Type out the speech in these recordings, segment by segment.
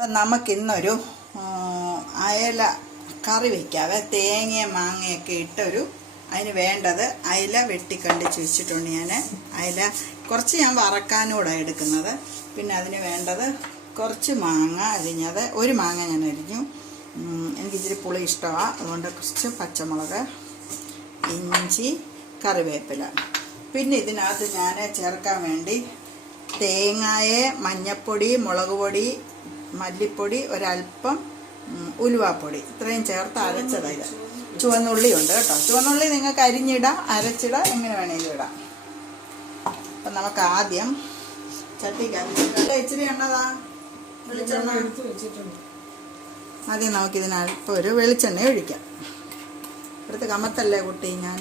അപ്പം നമുക്കിന്നൊരു അയല കറി വയ്ക്കാവേ. തേങ്ങയും മാങ്ങയൊക്കെ ഇട്ടൊരു അതിന് വേണ്ടത് അയല വെട്ടിക്കണ്ടിച്ച് വെച്ചിട്ടുണ്ട് ഞാൻ. അയല കുറച്ച് ഞാൻ വറക്കാനൂടെ എടുക്കുന്നത്. പിന്നെ അതിന് വേണ്ടത് കുറച്ച് മാങ്ങ അരിഞ്ഞത്, ഒരു മാങ്ങ ഞാൻ അരിഞ്ഞു. എനിക്കിച്ചിരി പുളി ഇഷ്ടമാണ്, അതുകൊണ്ട് കുറച്ച് പച്ചമുളക്, ഇഞ്ചി, കറിവേപ്പില. പിന്നെ ഇതിനകത്ത് ഞാൻ ചേർക്കാൻ വേണ്ടി തേങ്ങയെ മഞ്ഞപ്പൊടി, മുളക് പൊടി, മല്ലിപ്പൊടി, ഒരല്പം ഉലുവാപ്പൊടി, ഇത്രയും ചേർത്ത് അരച്ചതായത്. ചുവന്നുള്ളി ഉണ്ട് കേട്ടോ. ചുവന്നുള്ളി നിങ്ങൾക്ക് അരിഞ്ഞിടാം, അരച്ചിടാം, എങ്ങനെ വേണമെങ്കിലും ഇടാം. അപ്പം നമുക്ക് ആദ്യം ചട്ടിക്കകത്ത് ഇച്ചിരി എണ്ണതാ വെളിച്ചെണ്ണ എടുത്ത് വെച്ചിട്ടുണ്ട്. ആദ്യം നമുക്കിതിനല്പം ഒരു വെളിച്ചെണ്ണ ഒഴിക്കാം. എടുത്ത് കമത്തല്ലേ കുട്ടി. ഞാൻ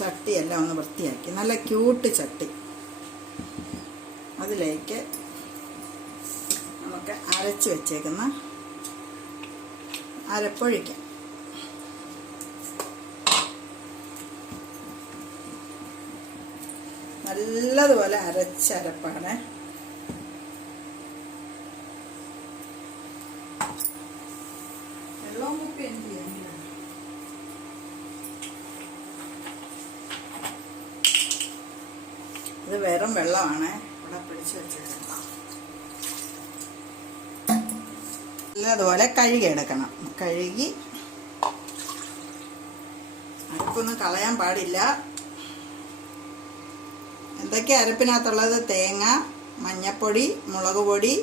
ചട്ടിയെല്ലാം ഒന്ന് വൃത്തിയാക്കി, നല്ല ക്യൂട്ട് ചട്ടി. അതിലേക്ക് നമുക്ക് അരച്ച് വെച്ചേക്കുന്ന അരപ്പൊഴിക്കാം. നല്ലതുപോലെ അരച്ചരപ്പാണ്. വെള്ളം കുപ്പി എന്ത് ചെയ്യാൻ, ഇത് വെറും വെള്ളമാണ്. ഇവിടെ പിടിച്ച് വെച്ചിട്ടുണ്ട്. നല്ലതുപോലെ കഴുകിയെടുക്കണം. കഴുകി അരപ്പൊന്നും കളയാൻ പാടില്ല. എന്തൊക്കെയാണ് അരപ്പിനകത്തുള്ളത്? തേങ്ങ, മഞ്ഞപ്പൊടി, മുളക് പൊടി,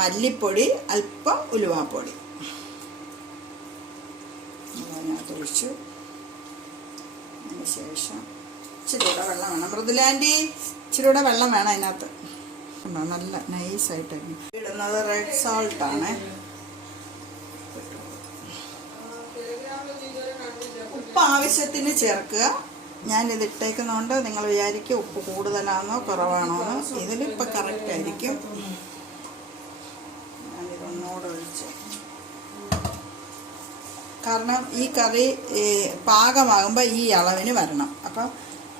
മല്ലിപ്പൊടി, അല്പം ഉലുവാപ്പൊടി. അതിനകത്ത് ഒഴിച്ചു. അതിന് ശേഷം ഇച്ചിരി കൂടെ വെള്ളം വേണം. മൃദുലാൻറ്റി, ഇച്ചിരി കൂടെ വെള്ളം വേണം അതിനകത്ത്. നല്ല നൈസായിട്ട് ഇടുന്നത് റെഡ് സോൾട്ടാണ്. ഉപ്പ് ആവശ്യത്തിന് ചേർക്കുക. ഞാനിത് ഇട്ടേക്കുന്നതുകൊണ്ട് നിങ്ങൾ വിചാരിക്കും ഉപ്പ് കൂടുതലാണോ കുറവാണോ എന്ന്. ഇതിലിപ്പോൾ കറക്റ്റ് ആയിരിക്കും. ഞാനിതൊന്നോടെ ഒഴിച്ച്, കാരണം ഈ കറി പാകമാകുമ്പോൾ ഈ അളവിന് വരണം. അപ്പം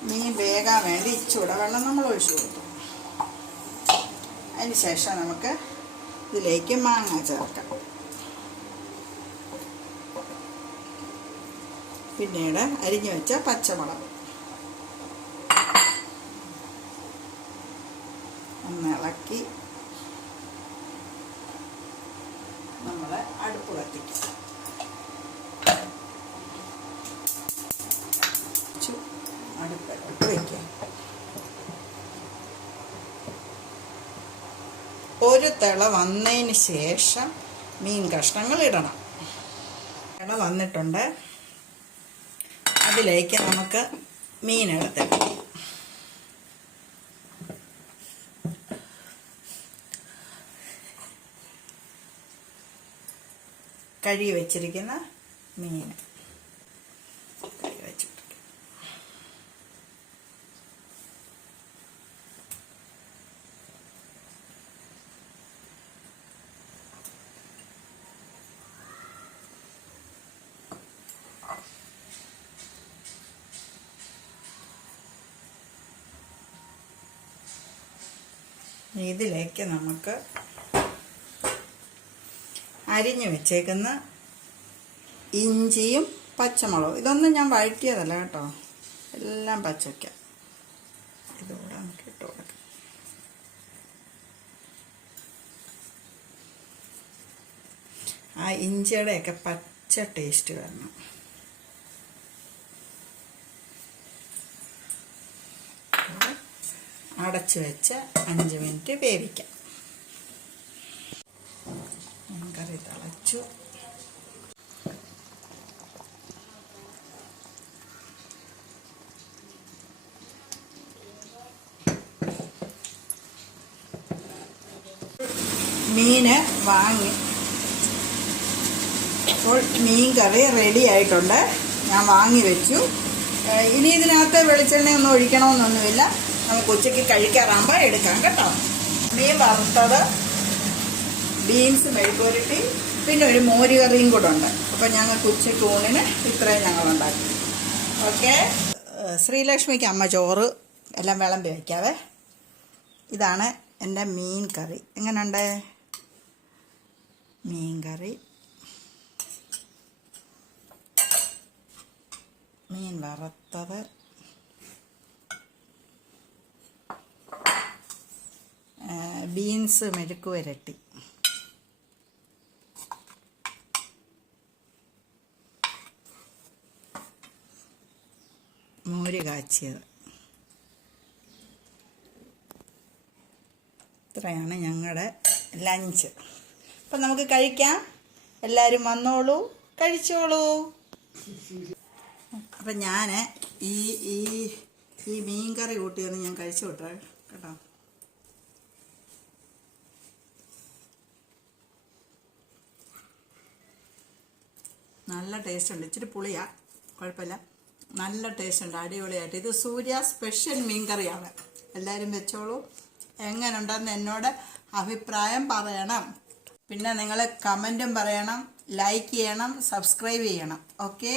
മീൻ വേകാൻ വേണ്ടി ഇച്ചിരി വെള്ളം നമ്മൾ ഒഴിച്ചു കൊടുക്കും. അതിന് ശേഷം നമുക്ക് ഇതിലേക്ക് മാങ്ങ ചേർക്കാം. പിന്നീട് അരിഞ്ഞു വെച്ച പച്ചമുളക് ഒന്ന് ഇളക്കി നമ്മൾ അടുപ്പ് കത്തിക്കും. അടുപ്പിട്ട് വയ്ക്കാം. ഒരു തിള വന്നതിന് ശേഷം മീൻ കഷ്ണങ്ങൾ ഇടണം. തിള വന്നിട്ടുണ്ട്. അതിലേക്ക് നമുക്ക് മീനെടുത്തിടാം. കഴുകി വെച്ചിരിക്കുന്ന മീൻ കഴുകി വെച്ചിട്ട് ഇതിലേക്ക് നമുക്ക് അരിഞ്ഞു വെച്ചേക്കുന്ന ഇഞ്ചിയും പച്ചമുളകും, ഇതൊന്നും ഞാൻ വഴറ്റിയതല്ല കേട്ടോ, എല്ലാം പച്ചയ്ക്ക. ഇതുകൂടെ നമുക്ക് ഇട്ട് കൊടുക്കാം. ആ ഇഞ്ചിയുടെയൊക്കെ പച്ച ടേസ്റ്റ് വരണം. അടച്ചു വെച്ച് 5 മിനിറ്റ് വേവിക്കാം. കറി തിളച്ചു. മീന് വാങ്ങി. അപ്പോൾ മീൻ കറി റെഡി ആയിട്ടുണ്ട്. ഞാൻ വാങ്ങി വെച്ചു. ഇനി ഇതിനകത്ത് വെളിച്ചെണ്ണയൊന്നും ഒഴിക്കണമെന്നൊന്നുമില്ല. നമുക്ക് ഉച്ചയ്ക്ക് കഴിക്കാറാകുമ്പോൾ എടുക്കാം കേട്ടോ. മീൻ വറുത്തത്, ബീൻസ് മെഴുക്കുവരട്ടി, പിന്നെ ഒരു മോര് കറിയും കൂടെ ഉണ്ട്. അപ്പം ഞങ്ങൾക്ക് ഉച്ചയ്ക്ക് ഊണിന് ഇത്രയും ഞങ്ങളുണ്ടാക്കി. ഓക്കെ. ശ്രീലക്ഷ്മിക്ക് അമ്മ ചോറ് എല്ലാം വിളമ്പി വയ്ക്കാവേ. ഇതാണ് എൻ്റെ മീൻ കറി. എങ്ങനെയുണ്ട് മീൻ കറി? മീൻ വറുത്തത്, ബീൻസ് മെഴുക്ക് പുരട്ടി, മോര് കാച്ചിയത്. ഇത്രയാണ് ഞങ്ങളുടെ ലഞ്ച്. അപ്പം നമുക്ക് കഴിക്കാം. എല്ലാവരും വന്നോളൂ, കഴിച്ചോളൂ. അപ്പം ഞാൻ ഈ ഈ ഈ മീൻ കറി കൂട്ടിയൊന്ന് ഞാൻ കഴിച്ചു വിട്ടേ കേട്ടോ. നല്ല ടേസ്റ്റ് ഉണ്ട്. ഇച്ചിരി പുളിയാ, കുഴപ്പമില്ല, നല്ല ടേസ്റ്റ് ഉണ്ട്, അടിപൊളിയായിട്ട്. ഇത് സൂര്യ സ്പെഷ്യൽ മീൻ കറിയാണ്. എല്ലാവരും വെച്ചോളൂ. എങ്ങനെയുണ്ടെന്ന് എന്നോട് അഭിപ്രായം പറയണം. പിന്നെ നിങ്ങൾ കമൻറ്റും പറയണം, ലൈക്ക് ചെയ്യണം, സബ്സ്ക്രൈബ് ചെയ്യണം. ഓക്കെ.